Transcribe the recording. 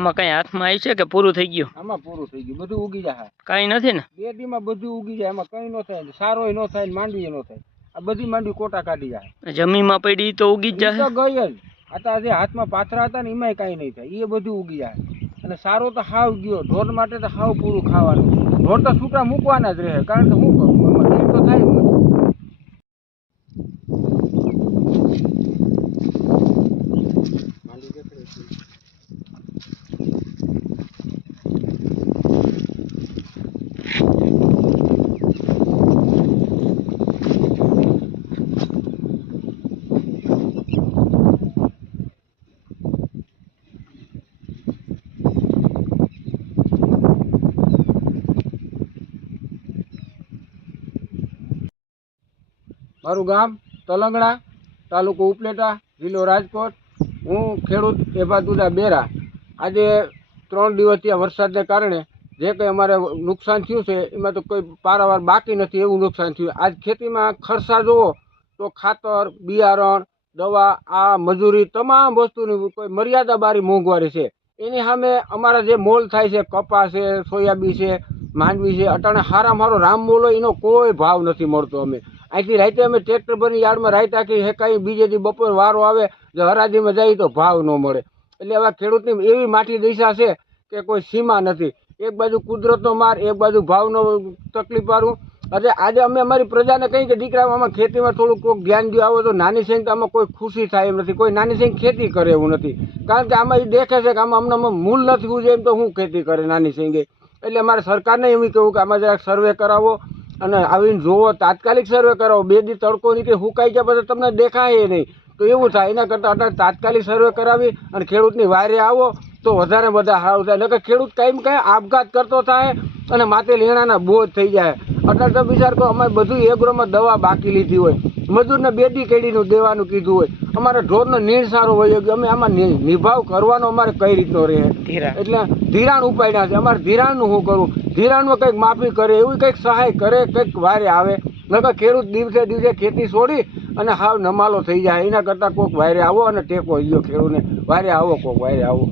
આમાં કઈ હાથમાં આવી છે કે પૂરું થઈ ગયું? આમાં પૂરું થઈ ગયું. બધું ઉગી જાય. કાંઈ નથી ને? બે દીમાં બધું ઉગી જાય. એમાં કઈ ન થાય. સારો ન થાય માંડવી ન થાય. આ બધી માંડવી કોટા કાઢી જાય. જમીનમાં પડી તો ઉગી જ ઈ તો જશે ગઈ જ. આ જે હાથમાં પાથરા હતા ને એમાંય કાંઈ નહીં થાય. એ બધું ઉગી જાય. અને સારો તો હાવ ગયો. ઢોર માટે તો હાવ પૂરું ખાવાનું. ઢોર તો છૂટા મૂકવાના જ રહે. કારણ કે હું કરું આમાં ખેડ તો થાય જ નથી મારું ગામ તલંગણા, તાલુકો ઉપલેટા, જિલ્લો રાજકોટ. હું ખેડૂત એભાદુદા બેરા. આજે ત્રણ દિવસથી વરસાદને કારણે જે કંઈ અમારે નુકસાન થયું છે, એમાં તો કોઈ પારાવાર બાકી નથી એવું નુકસાન થયું. આજ ખેતીમાં ખર્ચા જુઓ તો ખાતર, બિયારણ, દવા, આ, મજૂરી તમામ વસ્તુની કોઈ મર્યાદા બારી મોંઘવારી છે. એની સામે અમારા જે મોલ થાય છે કપાસ છે, સોયાબીન છે, માંડવી છે, અટાણે હારો રામ મોલ એનો કોઈ ભાવ નથી મળતો અમે. અહીંથી રાતે અમે ટ્રેક્ટર ભરી યાર્ડમાં રાત આખી હેકાઈ બીજે દી બપોર વારો આવે જો હરાજીમાં જઈએ તો ભાવ ન મળે. એટલે હવે ખેડૂતની એવી માટી દિશા છે કે કોઈ સીમા નથી. એક બાજુ કુદરતનો માર, એક બાજુ ભાવનો તકલીફ વાળું. એટલે આજે અમે અમારી પ્રજાને કહી કે દીકરા, આમાં ખેતીમાં થોડુંક કોઈક ધ્યાન દો આવો તો નાની સૈન તો આમાં કોઈ ખુશી થાય એમ નથી. કોઈ નાની સૈન ખેતી કરે એવું નથી. કારણ કે આમાં એ દેખે છે કે આમાં અમને મૂલ નથી ઉજે એમ તો હું ખેતી કરે નાની સૈંગે એટલે અમારે સરકારને એવું કહેવું કે આમાં જરાક સર્વે કરાવો. અને આવીને જુઓ, તાત્કાલિક સર્વે કરાવો. બે દી તડકો નીકળે હુકાઈ જાય પછી તમને દેખાય નહીં. તો એવું થાય. એના કરતાં અત્યારે તાત્કાલિક સર્વે કરાવી અને ખેડૂતની વારે આવો તો વધારે બધા સારું થાય. નકર ખેડૂત કાંઈ કંઈ આપઘાત કરતો થાય અને માથે લીણાના બોજ થઈ જાય. અત્યારે તો વિચાર કરો અમે બધું એગ્રોમાં દવા બાકી લીધી હોય. મજૂરને બેટી કેડીનું દેવાનું કીધું હોય. અમારે ઢોરનો નીણ સારો હોય કે અમે આમાં નિભાવ કરવાનો અમારે કઈ રીતનો રહે? એટલે ધિરાણ ઉપાડ્યા છે. અમારે ધિરાણનું શું કરવું ધિરાણમાં કંઈક માફી કરે એવી કંઈક સહાય કરે કંઈક વારે આવે. નકર ખેડૂત દિવસે દિવસે ખેતી છોડી અને હાવ નમાલો થઈ જાય. એના કરતાં કોઈક વારે આવો અને ટેકો લ્યો ખેડૂને. વારે આવો કોઈક વાયરે આવો.